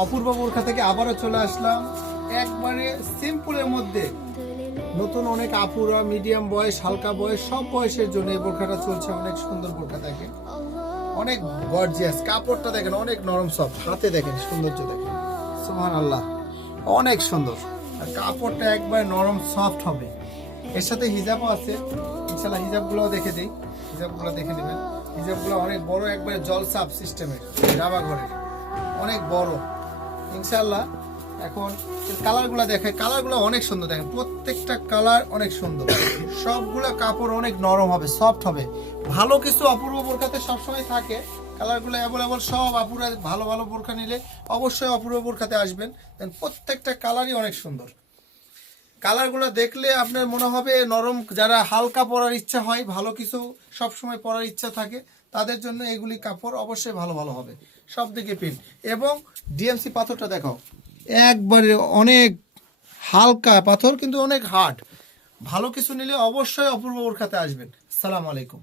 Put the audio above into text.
অপূর্ব বোরখা থেকে আবারও চলে আসলাম একবারে সিম্পলের মধ্যে। নতুন অনেক আপুরা, মিডিয়াম বয়স, হালকা বয়স, সব বয়সের জন্য এই বোরখাটা চলছে। অনেক সুন্দর বোরখা দেখেন, অনেক গর্জিয়াস, কাপড়টা দেখেন অনেক নরম সফট, হাতে দেখেন সৌন্দর্য দেখেন, সুবহানাল্লাহ অনেক সুন্দর। আর কাপড়টা একবার নরম সফট হবে। এর সাথে হিজাবও আছে, ইনশাআল্লাহ হিজাবগুলোও দেখে দিই। হিজাবগুলো দেখে নেবেন। হিজাবগুলো অনেক বড়, একবারে জলসাপ সিস্টেমের, ডাবা ঘরের, অনেক বড় ইনশাআল্লাহ। এখন কালারগুলো দেখেন, কালারগুলো অনেক সুন্দর দেখেন, প্রত্যেকটা কালার অনেক সুন্দর। সবগুলো কাপড় অনেক নরম হবে, সফট হবে। ভালো কিছু অপূর্ব বোরখাতে সবসময় থাকে। কালারগুলো অ্যাভেলেবল, সব আপুরা ভালো ভালো বোরখা নিলে অবশ্যই অপূর্ব বোরখাতে আসবেন। প্রত্যেকটা কালারই অনেক সুন্দর। কালারগুলো দেখলে আপনার মনে হবে নরম। যারা হালকা পরার ইচ্ছা হয়, ভালো কিছু সবসময় পরার ইচ্ছা থাকে, তাদের জন্য এগুলি কাপড় অবশ্যই ভালো ভালো হবে। সব দিকে প্রিন্ট এবং ডিএমসি পাথরটা দেখাও, একবারে অনেক হালকা পাথর কিন্তু অনেক হার্ড। ভালো কিছু নিলে অবশ্যই অপূর্ব বোরখাতে আসবেন। আসসালামু আলাইকুম।